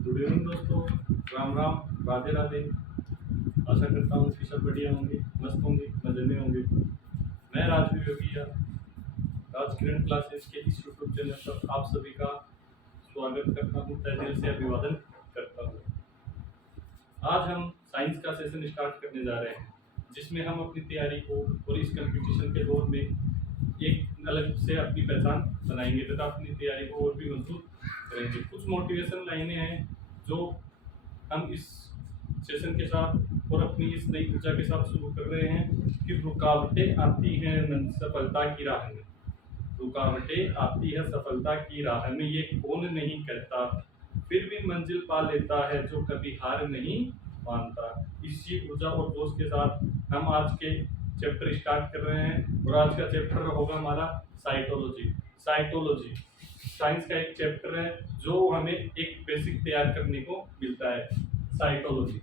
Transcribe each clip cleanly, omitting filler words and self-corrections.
Good evening दोस्तों, राम राम, राधे राधे। आशा करता हूँ कि सब बढ़िया होंगे, मस्त होंगे, मजे में होंगे। मैं राजवीर योगिया, राज किरण क्लासेस के इस यूट्यूब चैनल पर आप सभी का स्वागत करता हूँ, तहे दिल से अभिवादन करता हूँ। आज हम साइंस का सेशन स्टार्ट करने जा रहे हैं, जिसमें हम अपनी तैयारी को और इस कंपटीशन के दौर में एक अलग से अपनी पहचान बनाएंगे तथा अपनी तैयारी को और भी मजबूत करेंगे। कुछ मोटिवेशन लाइनें हैं जो हम इस सेशन के साथ और अपनी इस नई ऊर्जा के साथ शुरू कर रहे हैं कि रुकावटें आती हैं सफलता की राह में। रुकावटें आती है सफलता की राह में, ये कौन नहीं कहता, फिर भी मंजिल पा लेता है जो कभी हार नहीं मानता। इसी ऊर्जा और जोश के साथ हम आज के चैप्टर स्टार्ट कर रहे हैं और आज का चैप्टर होगा हमारा साइटोलॉजी। साइटोलॉजी साइंस का एक चैप्टर है जो हमें एक बेसिक तैयार करने को मिलता है। साइटोलॉजी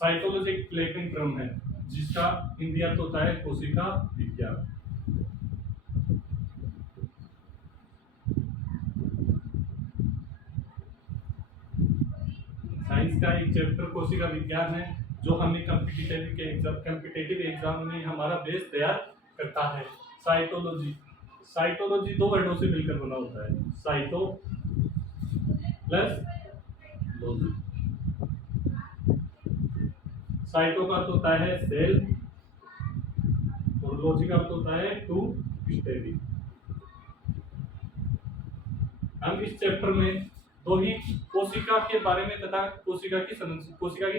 साइटोलॉजी एक लैटिन टर्म है जिसका हिंदी अर्थ होता है कोशिका विज्ञान। साइंस का एक चैप्टर कोशिका विज्ञान है जो हमें कम्पिटिटिव एग्जाम में हमारा बेस तैयार करता है। साइटोलॉजी साइटोलॉजी दो वर्डों से मिलकर बना होता है, साइटो प्लस लॉजी। साइटो का अर्थ होता है सेल और लॉजी का अर्थ होता है टू स्टडी। हम इस चैप्टर में दो ही कोशिका के बारे में तथा कोशिका के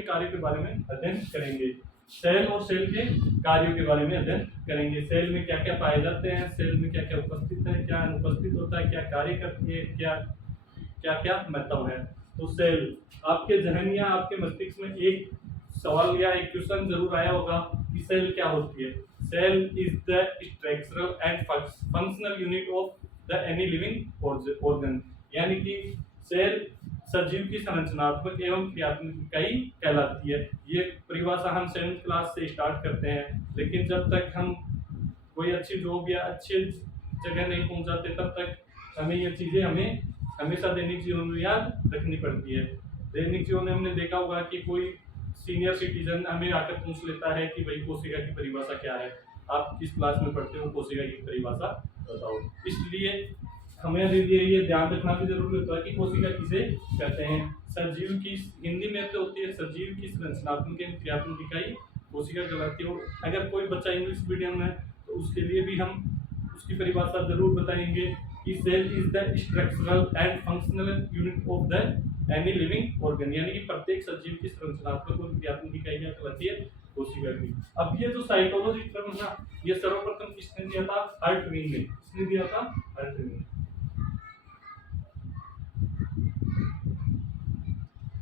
कार्य के बारे में अध्ययन करेंगे। सेल और सेल के कार्यों के बारे में अध्ययन करेंगे। सेल में क्या क्या पाए जाते हैं, सेल में क्या क्या उपस्थित है, क्या अनुपस्थित होता है, क्या कार्य करती है, क्या क्या क्या महत्व है। तो सेल, आपके जहन या आपके मस्तिष्क में एक सवाल या एक क्वेश्चन जरूर आया होगा कि सेल क्या होती है। Cell is the structural and functional unit of the any living organ, यानी कि सेल सजीव की संरचनात्मक एवं क्रियात्मक इकाई कहलाती है। ये परिभाषा हम 7th क्लास से स्टार्ट करते हैं, लेकिन जब तक हम कोई अच्छी जॉब या अच्छी जगह नहीं पहुंच जाते तब तक हमें ये चीजें हमें हमेशा दैनिक जीवन में याद रखनी पड़ती है। दैनिक जीवन में हमने देखा होगा कि कोई सीनियर सिटीजन हमें आकर पूछ लेता है कि भाई कोशिका की परिभाषा क्या है, आप किस क्लास में पढ़ते हो, कोशिका की परिभाषा बताओ। इसलिए हमें ये ध्यान रखना भी जरूरी होता है कि कोशिका किसे कहते हैं। सजीव की हिंदी में तो होती है सजीव की संरचनात्मक एवं क्रियात्मक इकाई कोशिका कहलाती है। और अगर कोई बच्चा इंग्लिश मीडियम में तो उसके लिए भी हम उसकी परिभाषा जरूर बताएंगे कि cell is the structural and functional unit of the any living organ, यानी कि प्रत्येक सजीव की संरचनात्मक और क्रियात्मक इकाई क्या कहलाती है, कोशिका की। अब ये जो साइटोलॉजी टर्म है ना, ये सर्वप्रथम किसने दिया था, हर्टविग ने। किसने दिया था, हर्टविग ने।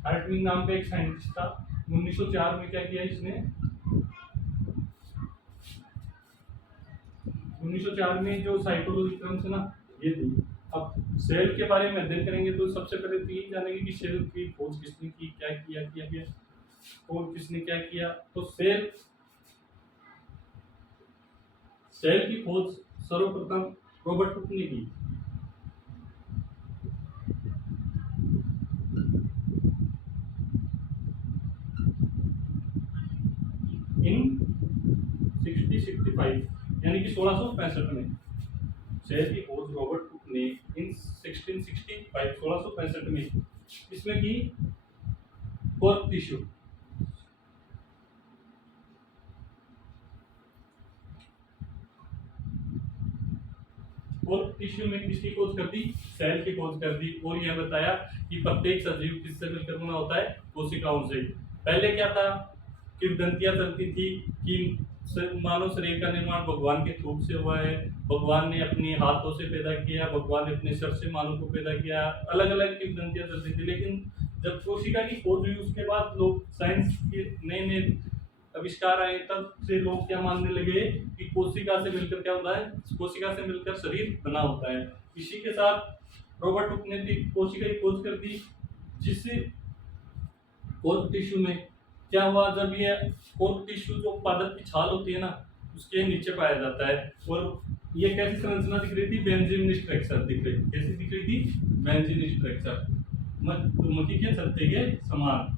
हर्टविग नाम का एक साइंटिस्ट था। 1904 में क्या किया इसने, 1904 में जो साइटोलॉजी टर्म्स है ना ये दी। अब सेल के बारे में अध्ययन करेंगे तो सबसे पहले तो यही जानेंगे कि सेल की खोज किसने की, क्या किया और किसने क्या किया। तो सेल की खोज सर्वप्रथम रॉबर्ट हुक ने की। इन 1665 यानी कि 1665 में सेल की खोज रॉबर्ट हुक ने इन 1665 में इसमें की कोर्क टिश्यू। कोर्क टिश्यू में किसकी खोज कर दी, सेल की खोज कर दी। और यह बताया कि प्रत्येक सजीव किससे मिलकर बना होता है, कोशिकाओं से। पहले क्या था, किंवदंतियां चलती थी कि मानव शरीर का निर्माण भगवान के थूक से हुआ है, भगवान ने अपने हाथों से पैदा किया, भगवान ने अपने सर से मानव को पैदा किया। अलग अलग किंवदंतियां चलती थी। लेकिन जब कोशिका की खोज हुई उसके बाद लोग साइंस के नए नए आविष्कार आए, तब से लोग क्या मानने लगे कि कोशिका से मिलकर क्या होता है, कोशिका से मिलकर शरीर बना होता है। इसी के साथ रॉबर्ट हुक ने कोशिका की खोज कर दी, जिससे कोर्क टिश्यू में क्या हुआ, जब ये कोर्क टिश्यू जो पादप की छाल होती है ना, उसके नीचे पाया जाता है। और ये कैसी संरचना दिख रही थी, बेंजीन स्ट्रक्चर दिख रही थी। कैसी दिख रही थी, बेंजीन स्ट्रक्चर, मधुमक्खी के छत्ते के समान।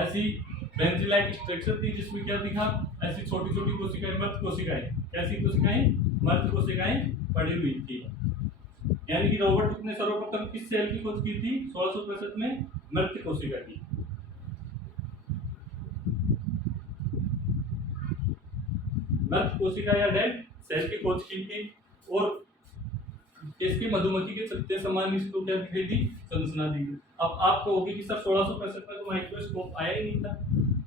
ऐसी बेंजी लाइक स्ट्रक्चर थी जिसमें क्या दिखा, ऐसी छोटी छोटी कोशिकाएं, मर्द कोशिकाएं, कैसी कोशिकाएं, मर्द कोशिकाएं पड़ी हुई थी। यानी कि रॉबर्ट हुक ने सर्वप्रथम किस सेल की खोज की थी 1665 में, मर्द कोशिका की। मर्द कोशिका या डेड सेल की खोज की थी। और इसकी मधुमक्खी के छत्ते समान इसको क्या दिखाई थी, संरचना दी। अब आपको होगी कि सर 1665 में तो माइक्रोस्कोप आया ही नहीं था।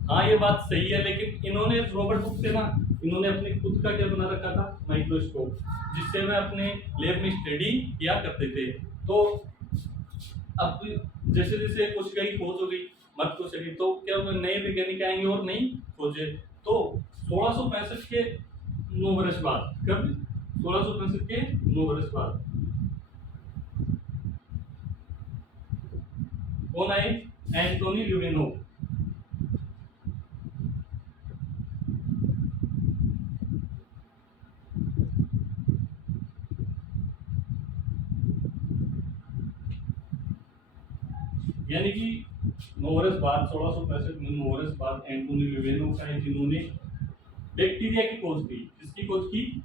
हाँ ये बात सही है, लेकिन इन्होंने रॉबर्ट हुक से ना, इन्होंने अपने खुद का क्या बना रखा था, माइक्रोस्कोप, जिससे वे अपने लैब में स्टडी किया करते थे। तो अब जैसे जैसे कोशिका की खोज हो गई, मर्द कोशिका की, तो क्या नए वैज्ञानिक आएंगे और नई खोजे। तो 1665 के 9 वर्ष बाद, कब 1665 के 9 वर्ष बाद कौन आए, एंटोनी ल्यूवेनोव। यानी कि 9 वर्ष बाद, 1665 में 9 वर्ष बाद एंटोनी ल्यूवेनोव का है, जिन्होंने बैक्टीरिया की खोज की। किसकी खोज की,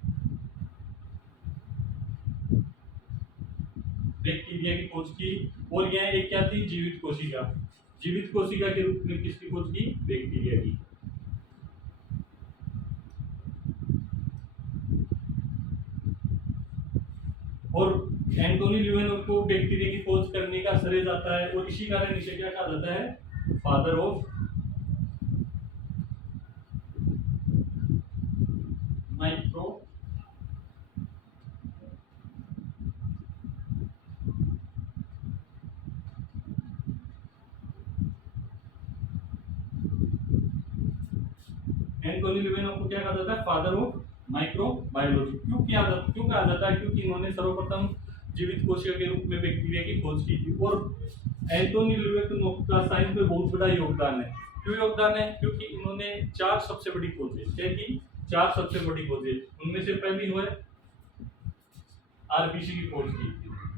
बैक्टीरिया की खोज की। और यह एक क्या थी, जीवित कोशिका, जीवित कोशिका के रूप में किसकी खोज की, बैक्टीरिया की। और एंटोनी ल्यूवेनोव को बैक्टीरिया की खोज करने का श्रेय जाता है, और इसी कारण इसे क्या कहा जाता है, फादर ऑफ माइक्रो एंटोनी ल्यूवेनोव को क्या कहा जाता है, फादर ऑफ माइक्रोबायोलॉजी। क्यों कहा जाता है, क्योंकि इन्होंने सर्वप्रथम जीवित कोशिका के रूप में बैक्टीरिया की खोज की थी। और एंटोनी ल्यूवेनोव का साइंस में बहुत बड़ा योगदान है। क्यों योगदान है, क्योंकि इन्होंने 4 सबसे बड़ी खोजें क्या की, 4 सबसे बड़ी खोजें। उनमें से पहली हुई आरबीसी की खोज की।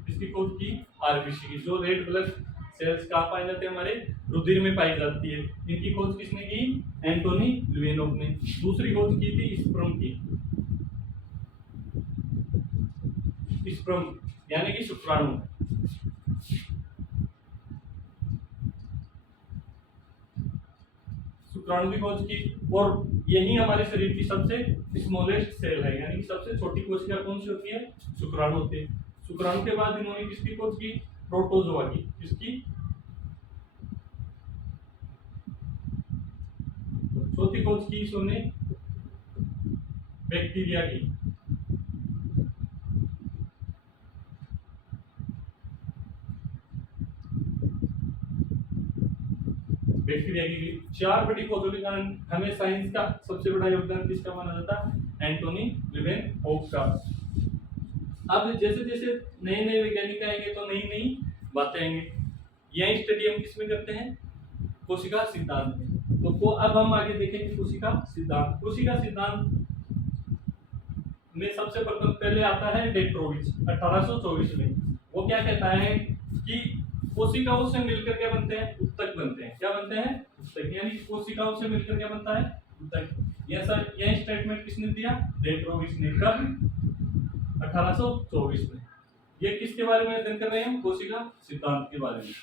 किसकी खोज की, आरबीसी की, जो रेड ब्लड सेल्स कहाँ पाए जाते हैं, हमारे रुधिर में पाई जाती है। इनकी खोज किसने की, एंटोनी ल्यूवेनोव ने। दूसरी खोज की थी स्पर्म की, स्पर्म यानी कि शुक्राणु। शुक्राणु की खोज की। और यही हमारे शरीर की सबसे स्मॉलेस्ट सेल है, यानी कि सबसे छोटी कोशिका कौन सी होती है, शुक्राणु होते हैं। शुक्राणु के बाद इन्होंने किसकी खोज की, प्रोटोजोआ की। किसकी, चौथी खोज की इन्होंने बैक्टीरिया की। बैक्टीरिया की 4 बड़ी खोजों के कारण हमें साइंस का सबसे बड़ा योगदान किसका माना जाता है, एंटोनी ल्यूवेनोव का। अब जैसे जैसे नए नए वैज्ञानिक आएंगे तो नई नई बातें आएंगे। यही स्टडी हम किसमें करते हैं, कोशिका सिद्धांत में। तो अब हम आगे देखेंगे कोशिका सिद्धांत। कोशिका सिद्धांत में सबसे प्रथम पहले आता है डेट्रोविच 1824 में। वो क्या कहता है कि कोशिकाओं से मिलकर क्या बनते हैं, उत्तक बनते हैं। क्या बनते हैं, उत्तक। यानी कोशिकाओं से मिलकर क्या बनता है, उत्तक। यह स्टेटमेंट किसने दिया, डेट्रोविच ने। कब, 1824 में। ये किसके बारे में अध्ययन कर रहे हैं हम, कोशिका सिद्धांत के बारे में।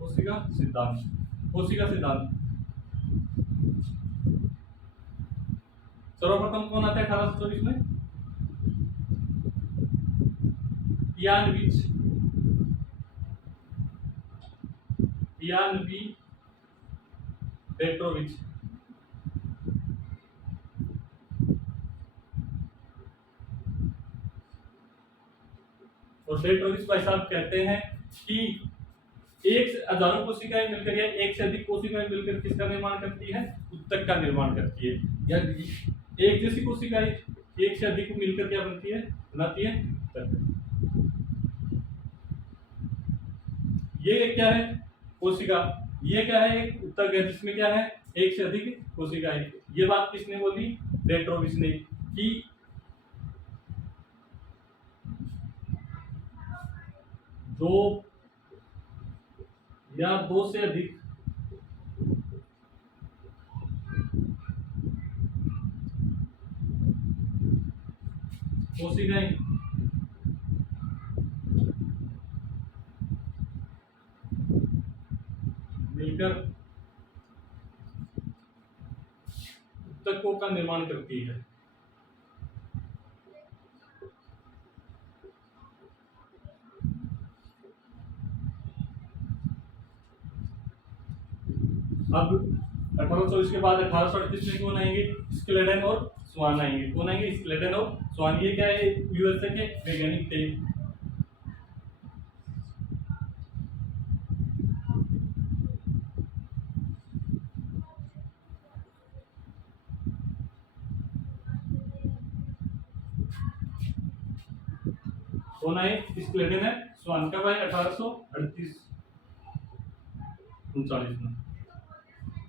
कोशिका सिद्धांत, कोशिका सिद्धांत सर्वप्रथम कौन आता है 1824 में, इयान वी पेट्रोविच। और डेट्रोविस भाई साहब कहते हैं कि एक से हजारों कोशिकाएं मिलकर या एक से अधिक कोशिकाएं मिलकर किसका निर्माण करती है, उत्तक का निर्माण करती है। या एक जैसी कोशिकाएं एक से अधिक मिलकर क्या बनती है, बनाती है उत्तक। ये क्या है, कोशिका। ये क्या है, एक उत्तक है जिसमें क्या है, एक से अधिक कोशिकाएं। ये बात किसने बोली, डेट्रोविस ने, कि दो या दो से अधिक कोशिकाएं मिलकर उत्तकों का निर्माण करती है। अब 1824 के बाद 1838 में कौन आएंगे, स्केलेटन और स्वान आएंगे। कौन आएंगे, स्केलेटन और स्वान। ये क्या है, यूएसए के वैज्ञानिक थे। कौन आए, स्केलेटन है स्वान। कब आए, 1838 39 में।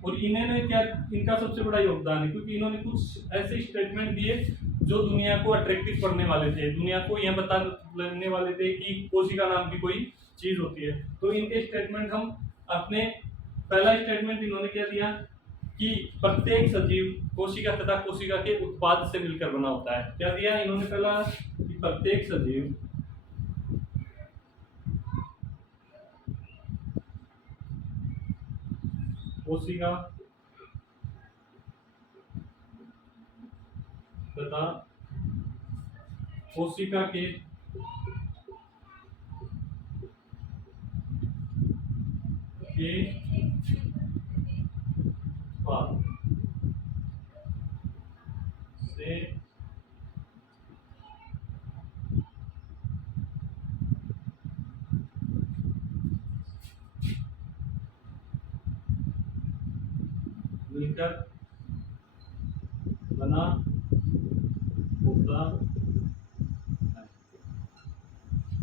और इन्होंने क्या, इनका सबसे बड़ा योगदान है क्योंकि इन्होंने कुछ ऐसे स्टेटमेंट दिए जो दुनिया को अट्रैक्टिव करने वाले थे, दुनिया को यह बताने वाले थे कि कोशिका नाम की कोई चीज होती है। तो इनके स्टेटमेंट हम अपने, पहला स्टेटमेंट इन्होंने क्या दिया कि प्रत्येक सजीव कोशिका तथा कोशिका के उत्पाद से मिलकर बना होता है। क्या दिया इन्होंने पहला, कि प्रत्येक सजीव कोशिका तथा कोशिका के उत्पाद से मिलकर बना होता है।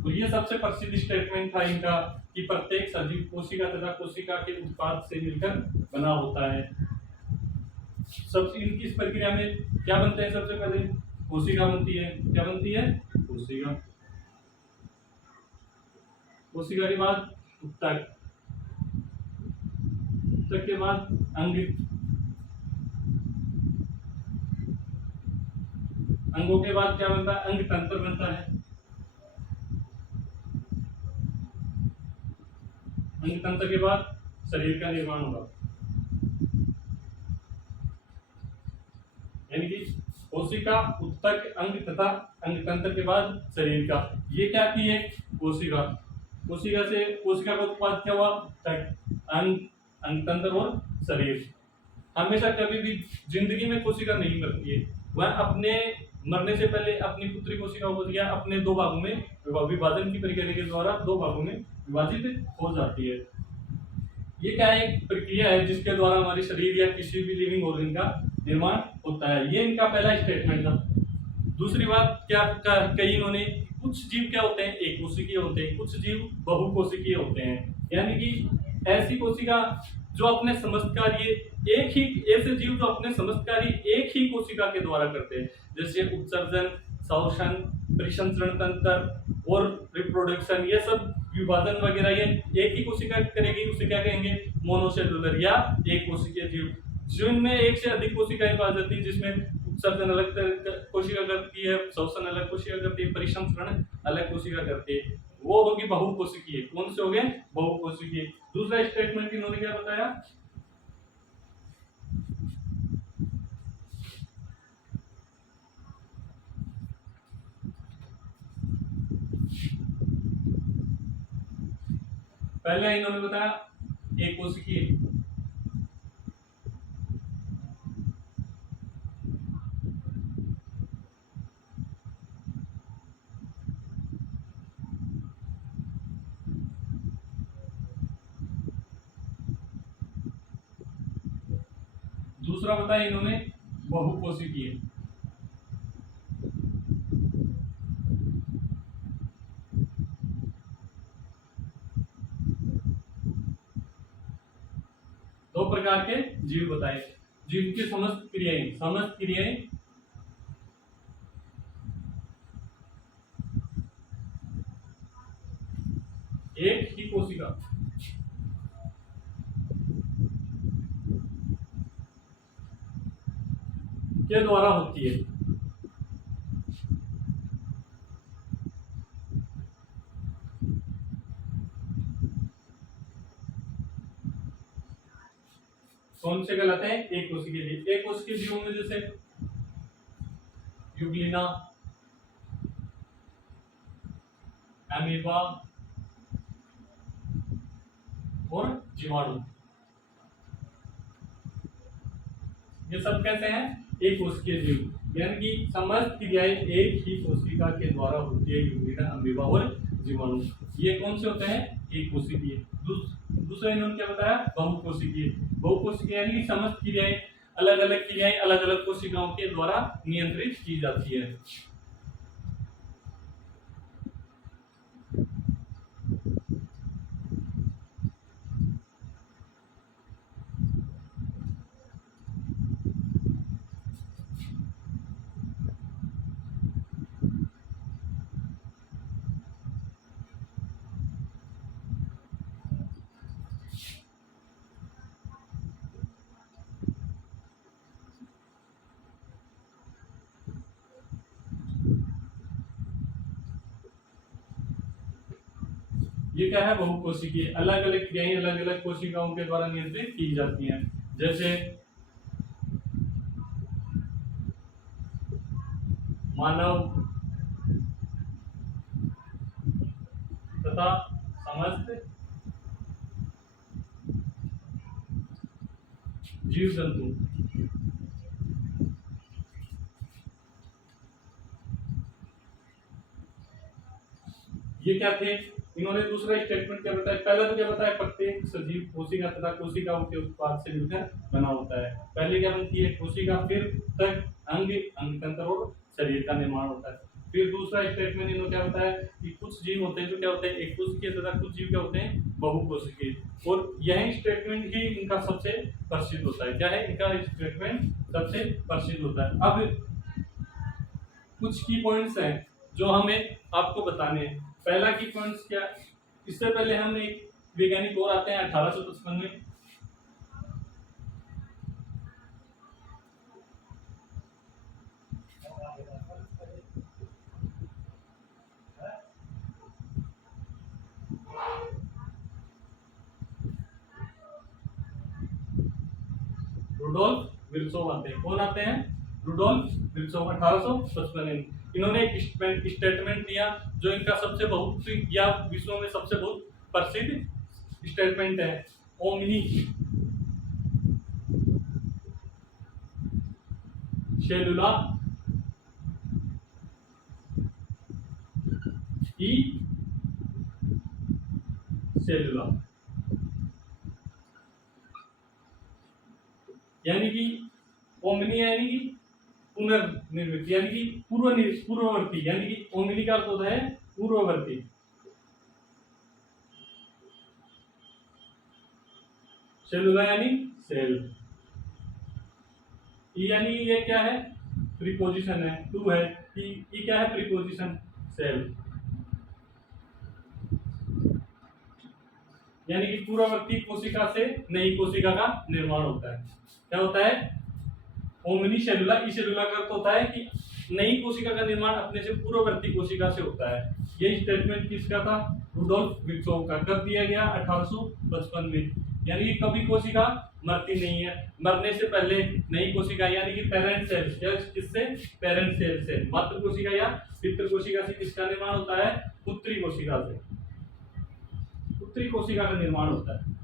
तो ये सबसे प्रसिद्ध स्टेटमेंट था इनका कि प्रत्येक सजीव कोशिका तथा कोशिका के उत्पाद से मिलकर बना होता है। सब इनकी इस प्रक्रिया में क्या बनते हैं, सबसे पहले कोशिका बनती है। क्या बनती है, कोशिका। कोशिका के बाद उत्तक, उत्तक के बाद अंग, अंगों के बाद क्या बनता है, अंग तंत्र बनता है। अंग तंत्र के बाद शरीर का निर्माण होगा। यानी कि कोशिका, उत्तक, अंग तथा अंग तंत्र के बाद शरीर का। ये क्या थी, एक कोशिका। कोशिका से कोशिका का उत्पाद क्या हुआ, उत्तक, अंग, अंग तंत्र और शरीर। हमेशा कभी भी जिंदगी में कोशिका नहीं मरती है, वह अपने मरने से पहले अपनी पुत्री कोशिका को दिया अपने दो भागों में विभाजन की प्रक्रिया के द्वारा दो भागों में विभाजित हो जाती है। ये क्या है, एक प्रक्रिया है जिसके द्वारा हमारे शरीर या किसी भी लिविंग ऑर्गन का निर्माण होता है। ये इनका पहला स्टेटमेंट था। दूसरी बात क्या कही इन्होंने, कुछ जीव क्या होते हैं, एक कोशिकीय होते हैं, कुछ जीव बहुकोशिकीय होते हैं। यानी कि ऐसी कोशिका जो अपने समस्त कार्य एक ही, ऐसे जीव जो अपने समस्त कार्य एक ही कोशिका के द्वारा करते हैं, जैसे उत्सर्जन, श्वसन, परिसंचरण तंत्र और रिप्रोडक्शन, ये सब विभाजन वगैरह ये एक ही कोशिका करेगी, उसे क्या कहेंगे, मोनोसेलुलर या एक कोशिकीय जीव। जिनमें एक से अधिक कोशिकाएं पाई जाती है, जिसमें उत्सर्जन अलग कोशिका करती है, श्वसन अलग कोशिका करती है, परिसंचरण अलग कोशिका करती है, वो होगी बहुकोशिकीय। कौन से हो गए, बहुकोशिकीय। दूसरा स्टेटमेंट इन्होंने क्या बताया, पहले इन्होंने बताया एक कोशिकीय, दूसरा बताया इन्होंने बहुकोशिकीय। दो प्रकार के जीव बताए, जीव की समस्त क्रियाएं एक ही कोशिका के द्वारा होती है। कौन से कहलाते हैं? एक कोशिकीय जीव। एक कोशिकीय जीवों में जैसे यूग्लिना, अमीबा और जीवाणु, ये सब कैसे हैं? एक कोशिकीय जीव, यानी कि समस्त क्रियाएं एक ही कोशिका के द्वारा होती है। यूग्लिना, अमीबा और जीवाणु, ये कौन से होते हैं? एक कोशिकीय। दूसरा इन्होंने क्या बताया? बहुकोशिकीय। बहुकोशिकीय यानी कि समस्त क्रियाएं अलग अलग कोशिकाओं के द्वारा नियंत्रित की जाती है। ये क्या है? बहुकोशिकीय। अलग अलग क्रियाएं अलग अलग कोशिकाओं के द्वारा नियंत्रित की जाती हैं। जैसे मानव तथा समस्त जीव जंतु। ये क्या थे? इन्होंने दूसरा स्टेटमेंट क्या बताया? पहला तो क्या बताया? प्रत्येक सजीव कोशिका तथा कोशिकाओं के उत्पाद से मिलकर बना होता है। पहले क्या बनती है? कोशिका, फिर तक अंग, अंगतंत्र और शरीर का निर्माण होता है। फिर दूसरा स्टेटमेंट इन्होंने क्या बताया कि कुछ जीव होते हैं जो क्या होते हैं? एक कोशिकीय तथा कुछ जीव क्या होते हैं? बहुकोशिकीय। और यही स्टेटमेंट ही इनका सबसे प्रसिद्ध होता है। क्या है? इनका स्टेटमेंट सबसे प्रसिद्ध होता है। अब कुछ की पॉइंट्स हैं जो हमें आपको बताने हैं। पहला की पॉइंट्स क्या? इससे पहले हम एक वैज्ञानिक और आते हैं 1855 में। रुडोल्फ विल्सोव आते हैं। कौन आते हैं? रुडोल्फ विल्सोव 1855 में। इन्होंने एक स्टेटमेंट दिया जो इनका सबसे बहुत या विश्व में सबसे बहुत प्रसिद्ध स्टेटमेंट है। ओमनी सेलुला ई सेलुला, यानी कि ओमनी यानी कि पुनर्निर्मित, यानी कि पूर्ववर्ती, यानी कि ओमनी का अर्थ होता है पूर्ववर्ती। सेलुला यानी सेल। यानी ये क्या है? प्रीपोजिशन है, टू है। ई क्या है? Preposition, cell. यानी कि पूर्ववर्ती कोशिका से नई कोशिका का निर्माण होता है। क्या होता है? ओमनी सेलुला ई सेलुला का अर्थ होता है कि नई कोशिका का निर्माण अपने से पूर्ववर्ती कोशिका से होता है। ये स्टेटमेंट किसका था? रुडोल्फ विल्सोव का। कर दिया गया 1855 में। यानी कि कभी कोशिका मरती नहीं है, मरने से पहले नई कोशिका यानी कि पेरेंट सेल, किससे? पेरेंट सेल से, मातृ कोशिका या पितृ कोशिका से किसका निर्माण होता है? पुत्री कोशिका से, पुत्री कोशिका का निर्माण होता है।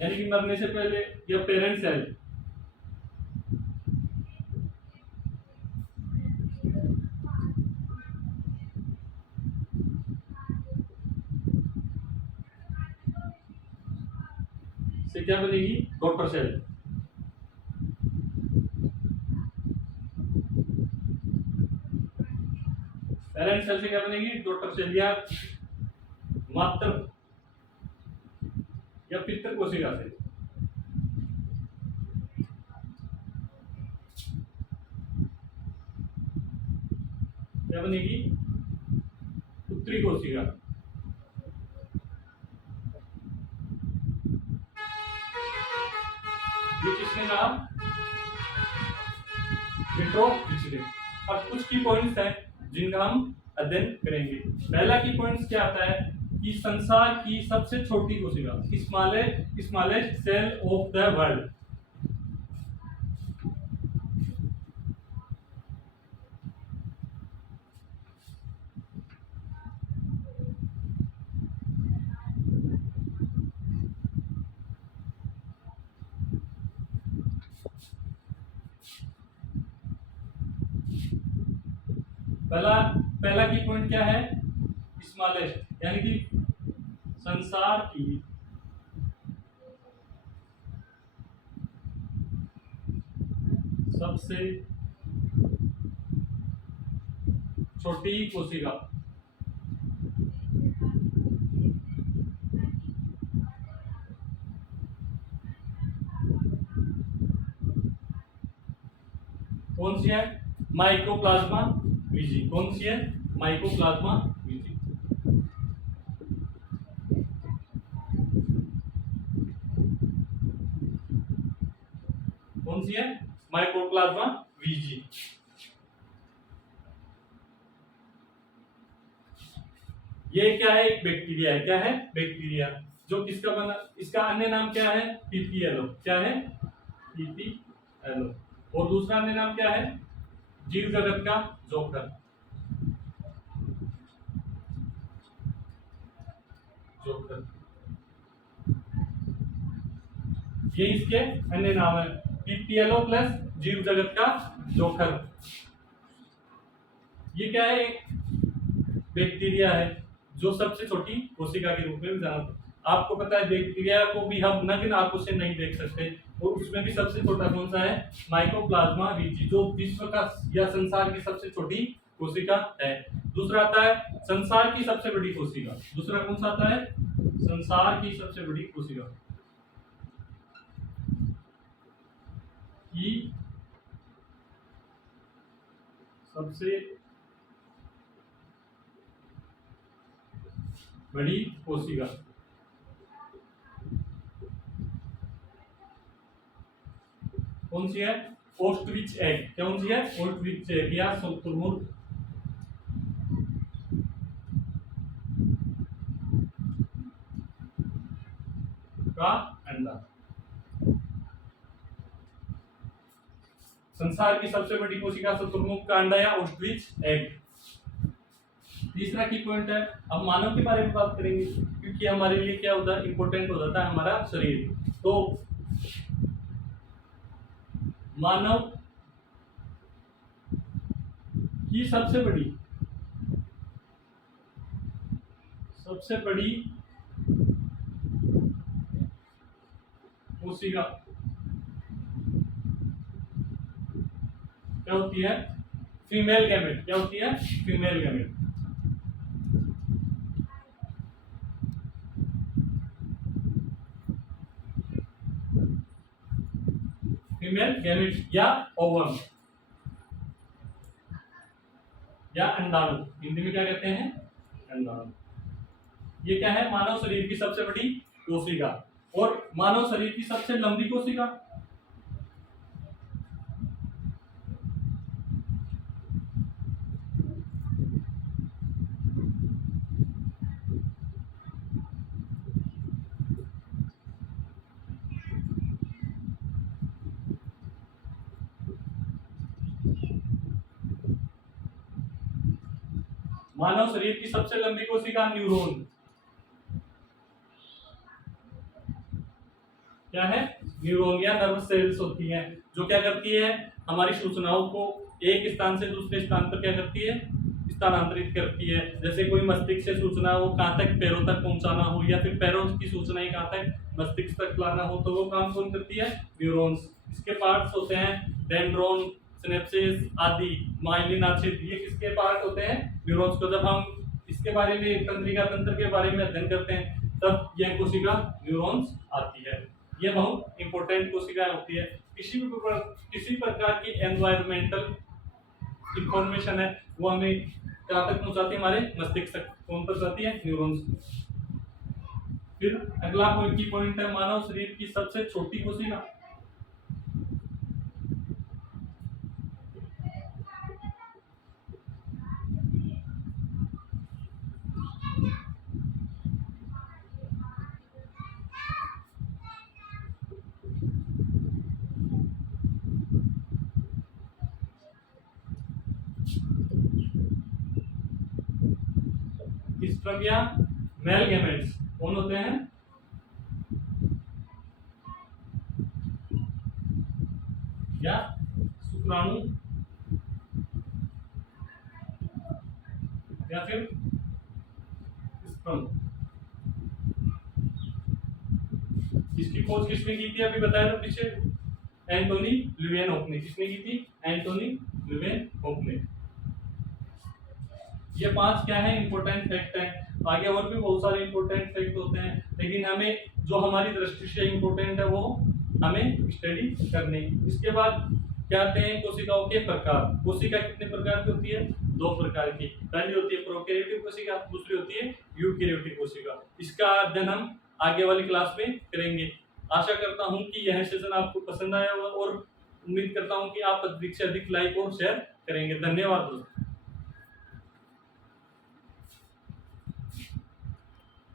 यानी कि मरने से पहले या पेरेंट सेल सेल क्या बनेगी? Daughter cell. पेरेंट सेल से क्या बनेगी? डॉटर सेल या मात्र या पितृ कोशिका से। क्या बनेगी? पुत्री कोशिका। ये किसने कहा? विट्रो। अब कुछ की पॉइंट्स हैं जिनका हम अध्ययन करेंगे। पहला की पॉइंट्स क्या आता है कि संसार की सबसे छोटी कोशिका, smallest cell of the world. पहला की पॉइंट क्या है? स्मॉलेस्ट, यानी कि संसार की सबसे छोटी कोशिका। कौन सी है? माइकोप्लाज्मा वीजी। कौन सी है? माइकोप्लाज्मा वीजी। कौन सी है? माइकोप्लाज्मा वीजी। ये क्या है? एक बैक्टीरिया है। क्या है? बैक्टीरिया। जो किसका बना? इसका अन्य नाम क्या है? पीपीएलओ। क्या है? पीपीएलओ। और दूसरा अन्य नाम क्या है? जीव जगत का जोकर। जोकर, ये इसके अन्य नाम है। पीपीएलओ प्लस जीव जगत का जोकर। ये क्या है? एक बैक्टीरिया है जो सबसे छोटी कोशिका के रूप में जाना। आपको पता है बैक्टीरिया को भी हम नग्न आंखों से नहीं देख सकते, और उसमें भी सबसे छोटा कौन सा है? माइकोप्लाज्मा वीजी, जो विश्व का या संसार की सबसे छोटी कोशिका है। दूसरा आता है संसार की सबसे बड़ी कोशिका। दूसरा कौन सा आता है? संसार की सबसे बड़ी कोशिका की सबसे बड़ी कोशिका। कौन सी है? Ostrich egg. कौन सी है? ओस्ट्रिच एग या शुतुरमुर्ग का अंडा। संसार की सबसे बड़ी कोशिका शुतुरमुर्ग का अंडा या ओस्ट्रिच एग। तीसरा की पॉइंट है, अब मानव के बारे में बात करेंगे, क्योंकि हमारे लिए क्या होता है? इंपॉर्टेंट हो जाता है हमारा शरीर। तो मानव की सबसे बड़ी कोशिका क्या होती है? Female gamete. क्या होती है? Female gamete. फीमेल गैमेट या ओवम या अंडाणु। हिंदी में क्या कहते हैं? अंडाणु। ये क्या है? मानव शरीर की सबसे बड़ी कोशिका। और मानव शरीर की सबसे लंबी कोशिका? मानव शरीर की सबसे लंबी कोशिका न्यूरॉन। क्या है? न्यूरॉन या नर्व सेल्स होती हैं, जो क्या करती है? हमारी सूचनाओं को एक स्थान से दूसरे स्थान पर क्या करती है? स्थानांतरित करती है। जैसे कोई मस्तिष्क से सूचना वो कहाँ तक पैरों तक पहुंचाना हो, या फिर पैरों की सूचनाएं कहाँ तक मस्तिष्क तक लाना हो, तो वो काम कौन करती है? न्यूरॉन्स। इसके पार्ट्स होते हैं डेंड्रोन, सिनेप्सिस आदि, माइलिन आच्छिद, ये किसके पार्ट होते हैं? न्यूरॉन्स को। जब हम इसके बारे में तंत्रिका तंत्र के बारे में अध्ययन करते हैं तब यह कोशिका न्यूरॉन्स आती है। ये बहुत इंपॉर्टेंट कोशिका होती है। किसी प्रकार की एनवायरमेंटल इंफॉर्मेशन है वो हमें कहाँ तक पहुंचाती है? हमारे मस्तिष्क तक। कौन पहुंचाती है? न्यूरॉन्स। फिर अगला पॉइंट की पॉइंट है मानव शरीर की सबसे छोटी कोशिका। स्पर्म या मेल गैमेट्स कौन होते हैं? या शुक्राणु या फिर स्पर्म। इसकी खोज किसने की थी? अभी बताया था पीछे, एंटोनी ल्यूवेनहोफ ने। किसने की थी? एंटोनी ल्यूवेनहोफ ने। ये 5 क्या है? इंपॉर्टेंट फैक्ट है। आगे और भी बहुत सारे इंपॉर्टेंट फैक्ट होते हैं, लेकिन हमें जो हमारी दृष्टि से इंपॉर्टेंट है वो हमें स्टडी करनी। इसके बाद क्या आते हैं? कोशिकाओं के प्रकार। कोशिका कितने प्रकार की होती है? 2 प्रकार की। पहली होती है प्रोकैरियोटिक कोशिका, दूसरी होती है यूकैरियोटिक कोशिका। इसका अध्ययन हम आगे वाली क्लास में करेंगे। आशा करता हूं कि यह सेशन आपको पसंद आया होगा और उम्मीद करता हूं कि आप अधिक से अधिक लाइक और शेयर करेंगे। धन्यवाद दोस्तों।